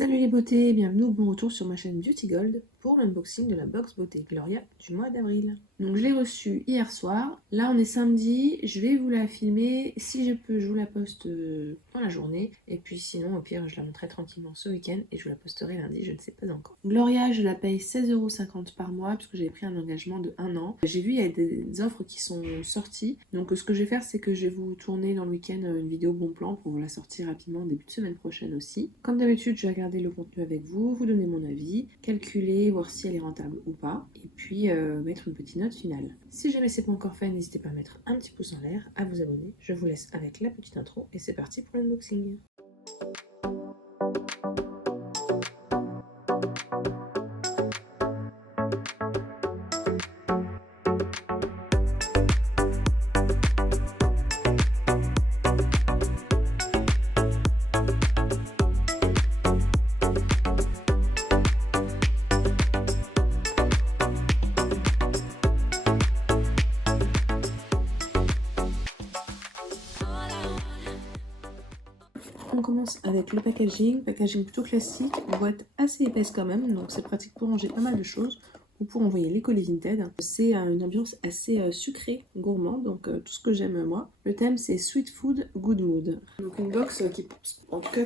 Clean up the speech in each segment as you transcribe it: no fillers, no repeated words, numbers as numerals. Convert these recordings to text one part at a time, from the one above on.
Salut les beautés, bienvenue ou bon retour sur ma chaîne Beauty Gold pour l'unboxing de la box beauté Gloria du mois d'avril. Donc je l'ai reçue hier soir, là on est samedi, je vais vous la filmer, si je peux je vous la poste dans la journée, et puis sinon au pire je la montrerai tranquillement ce week-end et je vous la posterai lundi, je ne sais pas encore. Gloria je la paye 16,50 € par mois puisque j'avais pris un engagement de 1 an. J'ai vu il y a des offres qui sont sorties, donc ce que je vais faire c'est que je vais vous tourner dans le week-end une vidéo bon plan pour vous la sortir rapidement début de semaine prochaine aussi. Comme d'habitude je vais regarder le contenu avec vous, vous donner mon avis, calculer, voir si elle est rentable ou pas, et puis mettre une petite note finale. Si jamais c'est pas encore fait, n'hésitez pas à mettre un petit pouce en l'air, à vous abonner. Je vous laisse avec la petite intro et c'est parti pour l'unboxing. On commence avec le packaging plutôt classique, boîte assez épaisse quand même, donc c'est pratique pour ranger pas mal de choses ou pour envoyer les colis Vinted. C'est une ambiance assez sucrée, gourmand, donc tout ce que j'aime moi. Le thème c'est Sweet Food, Good Mood. Donc une box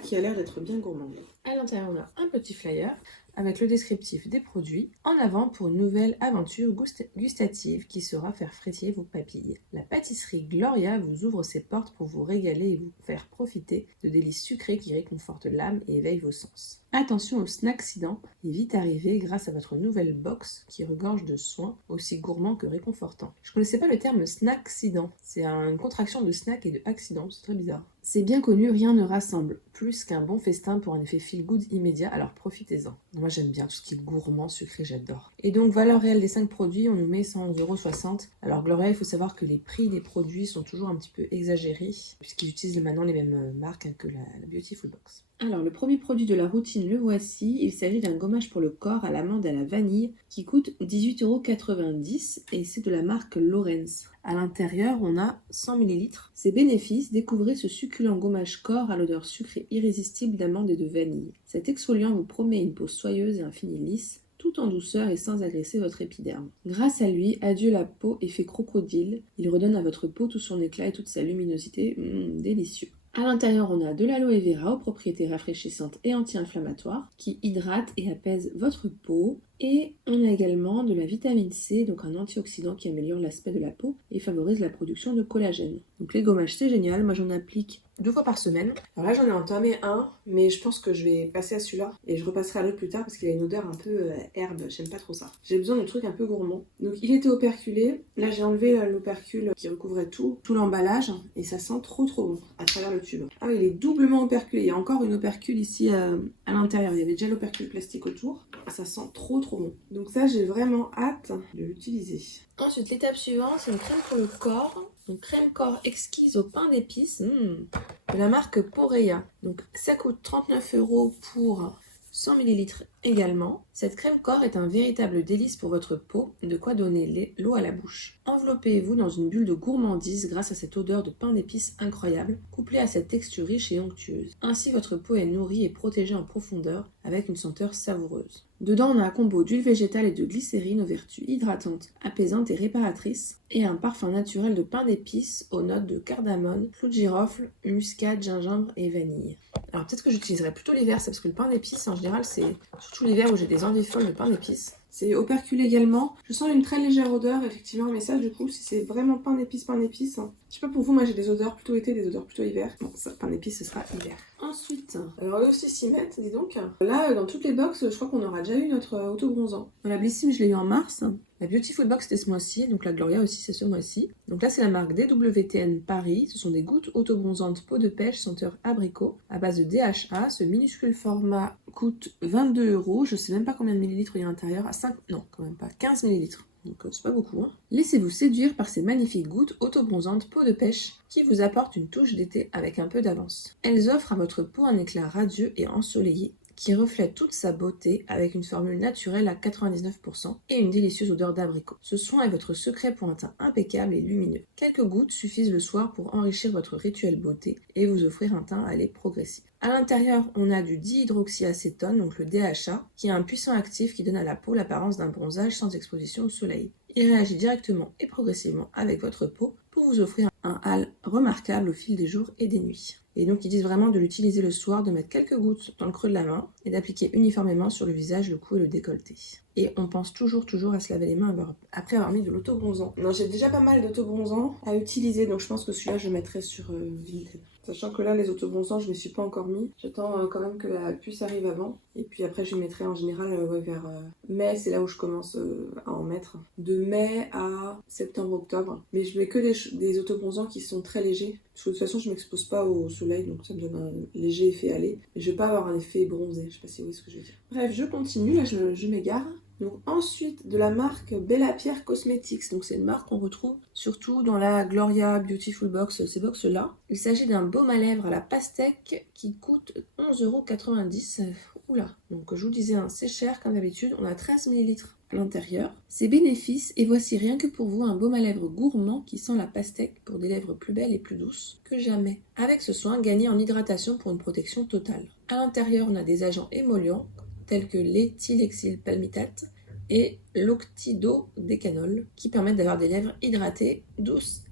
qui a l'air d'être bien gourmande. À l'intérieur on a un petit flyer avec le descriptif des produits, en avant pour une nouvelle aventure gustative qui saura faire frétiller vos papilles. La pâtisserie Gloria vous ouvre ses portes pour vous régaler et vous faire profiter de délices sucrées qui réconfortent l'âme et éveillent vos sens. Attention au snacksident, il est vite arrivé grâce à votre nouvelle box qui regorge de soins aussi gourmands que réconfortants. Je ne connaissais pas le terme snacksident, c'est une contraction de snack et de accident, c'est très bizarre. C'est bien connu, rien ne rassemble plus qu'un bon festin pour un effet feel-good immédiat, alors profitez-en. Moi j'aime bien tout ce qui est gourmand, sucré, j'adore. Et donc valeur réelle des 5 produits, on nous met 100,60 €. Alors Gloria, il faut savoir que les prix des produits sont toujours un petit peu exagérés, puisqu'ils utilisent maintenant les mêmes marques que la Beautiful Box. Alors le premier produit de la routine, le voici. Il s'agit d'un gommage pour le corps à l'amande à la vanille qui coûte 18,90 € et c'est de la marque Lorenz. À l'intérieur, on a 100 ml. Ses bénéfices, découvrez ce succulent gommage corps à l'odeur sucrée irrésistible d'amande et de vanille. Cet exfoliant vous promet une peau soyeuse et un fini lisse, tout en douceur et sans agresser votre épiderme. Grâce à lui, adieu la peau effet crocodile. Il redonne à votre peau tout son éclat et toute sa luminosité. Délicieux. À l'intérieur, on a de l'aloe vera aux propriétés rafraîchissantes et anti-inflammatoires qui hydrate et apaise votre peau. Et on a également de la vitamine C, donc un antioxydant qui améliore l'aspect de la peau et favorise la production de collagène. Donc les gommages, c'est génial. Moi, j'en applique 2 fois par semaine. Alors là, j'en ai entamé un, mais je pense que je vais passer à celui-là et je repasserai à l'autre plus tard parce qu'il a une odeur un peu herbe. J'aime pas trop ça. J'ai besoin de trucs un peu gourmands. Donc il était operculé. Là, j'ai enlevé l'opercule qui recouvrait tout l'emballage et ça sent trop bon à travers le tube. Ah oui, il est doublement operculé. Il y a encore une opercule ici à l'intérieur. Il y avait déjà l'opercule plastique autour. Ça sent trop bon. Donc ça, j'ai vraiment hâte de l'utiliser. Ensuite, l'étape suivante, c'est une crème pour le corps. Une crème corps exquise au pain d'épices de la marque Poreya. Donc ça coûte 39 € pour 100 ml également. Cette crème corps est un véritable délice pour votre peau, de quoi donner l'eau à la bouche. Enveloppez-vous dans une bulle de gourmandise grâce à cette odeur de pain d'épices incroyable, couplée à cette texture riche et onctueuse. Ainsi, votre peau est nourrie et protégée en profondeur avec une senteur savoureuse. Dedans, on a un combo d'huile végétale et de glycérine aux vertus hydratantes, apaisantes et réparatrices, et un parfum naturel de pain d'épices aux notes de cardamome, clou de girofle, muscade, gingembre et vanille. Alors peut-être que j'utiliserai plutôt l'hiver, c'est parce que le pain d'épices en général c'est surtout l'hiver où j'ai des envies folles de pain d'épices. C'est operculé également. Je sens une très légère odeur effectivement, mais ça du coup si c'est vraiment pain d'épices, je sais pas pour vous, moi j'ai des odeurs plutôt été, des odeurs plutôt hiver. Bon ça, pain d'épices ce sera hiver. Ensuite, alors eux aussi s'y mettent, dis donc. Là dans toutes les box, je crois qu'on aura déjà eu notre auto-bronzant. Dans la Blissim je l'ai eu en mars. La Beautiful Box c'était ce mois-ci, donc la Gloria aussi c'est ce mois-ci. Donc là c'est la marque DWTN Paris, ce sont des gouttes auto-bronzantes peau de pêche senteur abricot à base de DHA. Ce minuscule format coûte 22 €, je sais même pas combien de millilitres il y a à l'intérieur, non quand même pas, 15 millilitres. Donc c'est pas beaucoup. Laissez-vous séduire par ces magnifiques gouttes auto-bronzantes peau de pêche qui vous apportent une touche d'été avec un peu d'avance. Elles offrent à votre peau un éclat radieux et ensoleillé qui reflète toute sa beauté avec une formule naturelle à 99% et une délicieuse odeur d'abricot. Ce soin est votre secret pour un teint impeccable et lumineux. Quelques gouttes suffisent le soir pour enrichir votre rituel beauté et vous offrir un teint à lait progressif. À l'intérieur, on a du dihydroxyacétone, donc le DHA, qui est un puissant actif qui donne à la peau l'apparence d'un bronzage sans exposition au soleil. Il réagit directement et progressivement avec votre peau pour vous offrir un hâle remarquable au fil des jours et des nuits. Et donc ils disent vraiment de l'utiliser le soir, de mettre quelques gouttes dans le creux de la main et d'appliquer uniformément sur le visage, le cou et le décolleté. Et on pense toujours à se laver les mains après avoir mis de l'autobronzant. Non, j'ai déjà pas mal d'autobronzants à utiliser, donc je pense que celui-là je le mettrai sur Vinted. Sachant que là les autobronzants je ne les suis pas encore mis. J'attends quand même que la puce arrive avant. Et puis après je les mettrai en général vers mai, c'est là où je commence à en mettre. De mai à septembre-octobre. Mais je mets que des autobronzants qui sont très légers. Parce que de toute façon je m'expose pas au soleil, donc ça me donne un léger effet aller. Mais je vais pas avoir un effet bronzé, je sais pas si vous voyez ce que je veux dire. Bref, je continue, là je m'égare. Donc ensuite de la marque Bella Pierre Cosmetics, donc c'est une marque qu'on retrouve surtout dans la Gloria Beautiful Box, ces box là. Il s'agit d'un baume à lèvres à la pastèque qui coûte 11,90 €. Oula, donc je vous disais, hein, c'est cher comme d'habitude, on a 13 ml à l'intérieur. C'est bénéfice et voici rien que pour vous un baume à lèvres gourmand qui sent la pastèque pour des lèvres plus belles et plus douces que jamais. Avec ce soin, gagnez en hydratation pour une protection totale. À l'intérieur, on a des agents émollients tels que l'éthylexylpalmitate et l'octidodécanol qui permettent d'avoir des lèvres hydratées, douces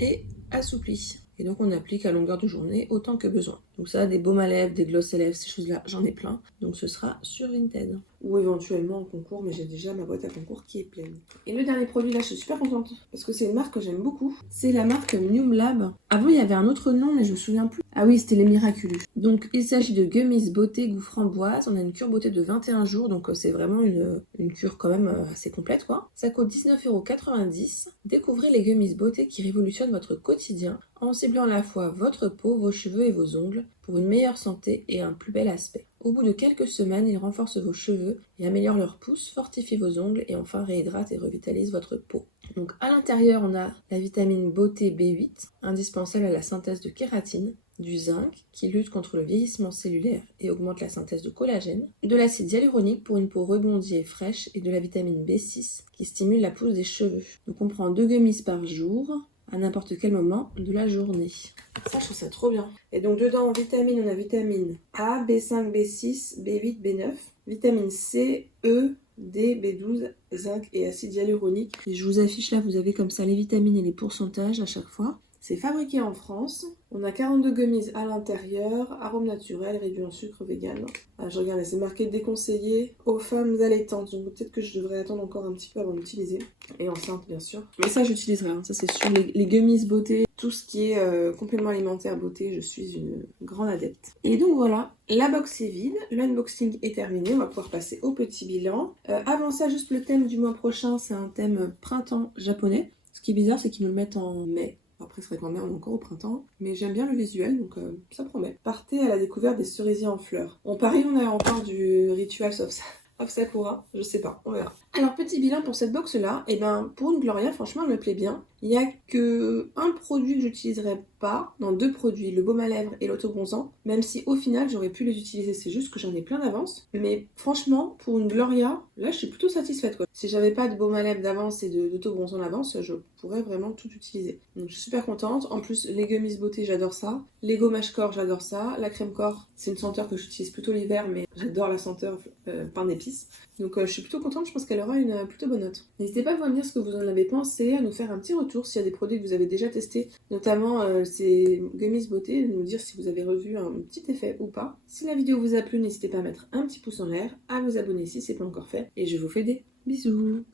et assouplies. Et donc on applique à longueur de journée autant que besoin. Donc ça, des baumes à lèvres, des gloss à lèvres, ces choses-là, j'en ai plein. Donc ce sera sur Vinted. Ou éventuellement en concours, mais j'ai déjà ma boîte à concours qui est pleine. Et le dernier produit, là, je suis super contente. Parce que c'est une marque que j'aime beaucoup. C'est la marque Noom Lab. Avant, il y avait un autre nom, mais je me souviens plus. Ah oui, c'était les Miraculous. Donc il s'agit de gummies beauté goût framboise. On a une cure beauté de 21 jours, donc c'est vraiment une cure quand même assez complète, quoi. Ça coûte 19,90 €. Découvrez les gummies beauté qui révolutionnent votre quotidien en ciblant à la fois votre peau, vos cheveux et vos ongles pour une meilleure santé et un plus bel aspect. Au bout de quelques semaines, ils renforcent vos cheveux et améliorent leur pousse, fortifient vos ongles et enfin réhydratent et revitalisent votre peau. Donc à l'intérieur, on a la vitamine beauté B8, indispensable à la synthèse de kératine, du zinc qui lutte contre le vieillissement cellulaire et augmente la synthèse de collagène, de l'acide hyaluronique pour une peau rebondie et fraîche et de la vitamine B6 qui stimule la pousse des cheveux. Donc on prend 2 gummies par jour à n'importe quel moment de la journée. Ça, je trouve ça trop bien. Et donc dedans, en vitamine, on a vitamine A, B5, B6, B8, B9, vitamine C, E, D, B12, zinc et acide hyaluronique. Et je vous affiche là, vous avez comme ça les vitamines et les pourcentages à chaque fois. C'est fabriqué en France. On a 42 gummies à l'intérieur, arôme naturel, réduit en sucre, vegan. Ah, je regarde, c'est marqué déconseillé aux femmes allaitantes. Donc peut-être que je devrais attendre encore un petit peu avant d'utiliser. Et enceinte, bien sûr. Mais ça, j'utiliserai. Hein. Ça, c'est sûr. Les gummies beauté, tout ce qui est complément alimentaire beauté, je suis une grande adepte. Et donc voilà, la box est vide. L'unboxing est terminé. On va pouvoir passer au petit bilan. Avant ça, juste le thème du mois prochain, c'est un thème printemps japonais. Ce qui est bizarre, c'est qu'ils nous le mettent en mai. Après, ce serait quand même encore au printemps. Mais j'aime bien le visuel, donc ça promet. Partez à la découverte des cerisiers en fleurs. On parie, on a encore du Rituals of Sakura. Je sais pas, on verra. Alors, petit bilan pour cette box-là. Et ben, pour une Gloria, franchement, elle me plaît bien. Il n'y a que un produit que j'utiliserai pas. Non, 2 produits, le baume à lèvres et l'autobronzant. Même si, au final, j'aurais pu les utiliser. C'est juste que j'en ai plein d'avance. Mais franchement, pour une Gloria, là, je suis plutôt satisfaite, quoi. Si j'avais pas de baume à lèvres d'avance et d'autobronzant d'avance, je pourrais vraiment tout utiliser. Donc, je suis super contente. En plus, les gummies beauté, j'adore ça. Les gommages corps, j'adore ça. La crème corps, c'est une senteur que j'utilise plutôt l'hiver, mais j'adore la senteur pain d'épices. Donc, je suis plutôt contente. Je pense qu'elle aura une plutôt bonne note. N'hésitez pas à me dire ce que vous en avez pensé, à nous faire un petit retour s'il y a des produits que vous avez déjà testés, notamment ces gummies beauté, nous dire si vous avez revu un petit effet ou pas. Si la vidéo vous a plu, n'hésitez pas à mettre un petit pouce en l'air, à vous abonner si ce n'est pas encore fait, et je vous fais des bisous.